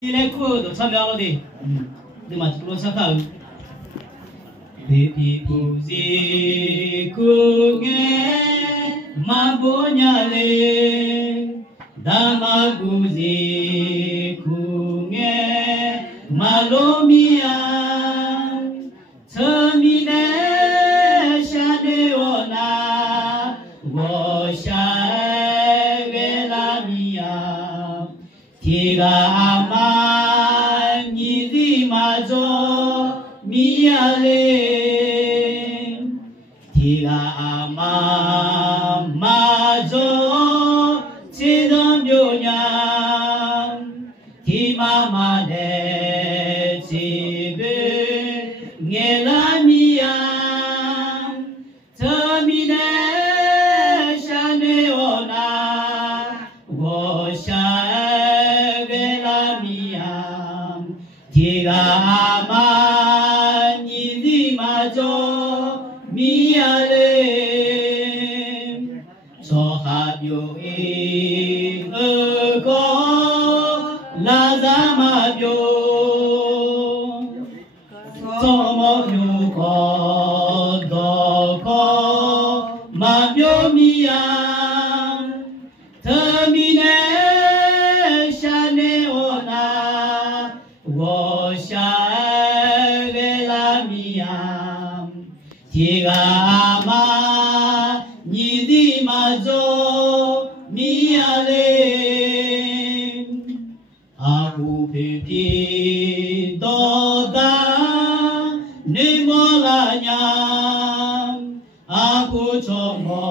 Ile kudo chambyalo di. Di machlo sakau. Pipi puzi kunge mabonyale. Damaguzi kunge malomia. Termine shadeona. Wosha velamia. Tiga miale tiga ama majo sidon nyonya ti mama de sibe ngelamia termine shane ona wosha velamia tiga ama miale sohabyo ego lazamabyo somobyo ko doko mabyo miya termine shane ona wosha tiga ama nyidi majo miale aku peti doda nimolanya aku como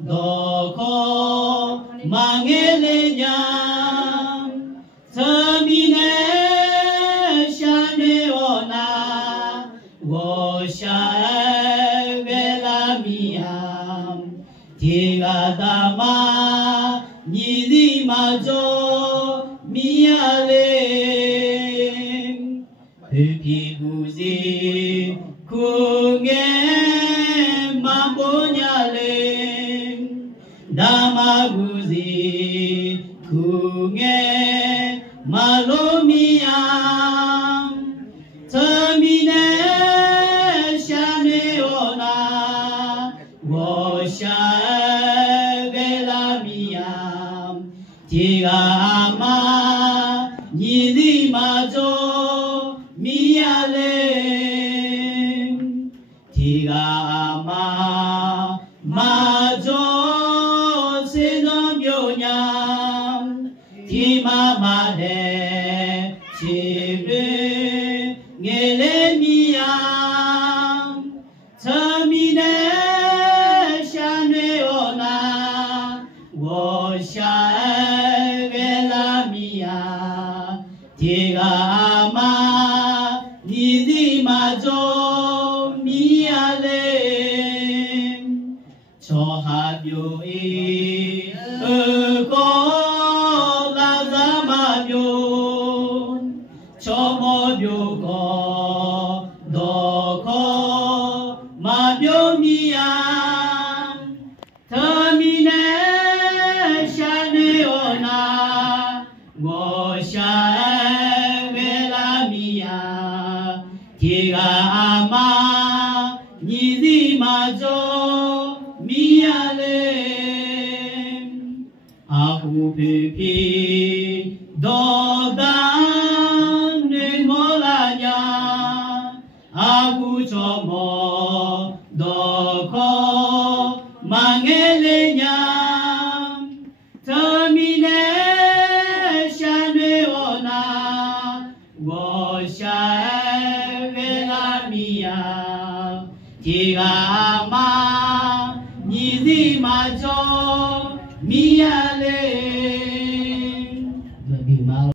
doko mangelenya termine shane ona wosha tiga dama nyidi majo miale pipi guzi kunge mambonyale dama guzi kunge malomia termine shane ona wosha tiga ama nyidi majo miale tiga ama majo sidon nyonya ti mama de sibe ngelemia termine shane ona wosha tiga ama nyidi majo miale chohabyo ego lazamabyo chomobyo ko doko mabyo miya termine shane ona wosha tiga ama nyidi majo miale aku pipi doda nimolanya aku como doko mangelenya termine shane ona wosha tiga ama nyidi majo miale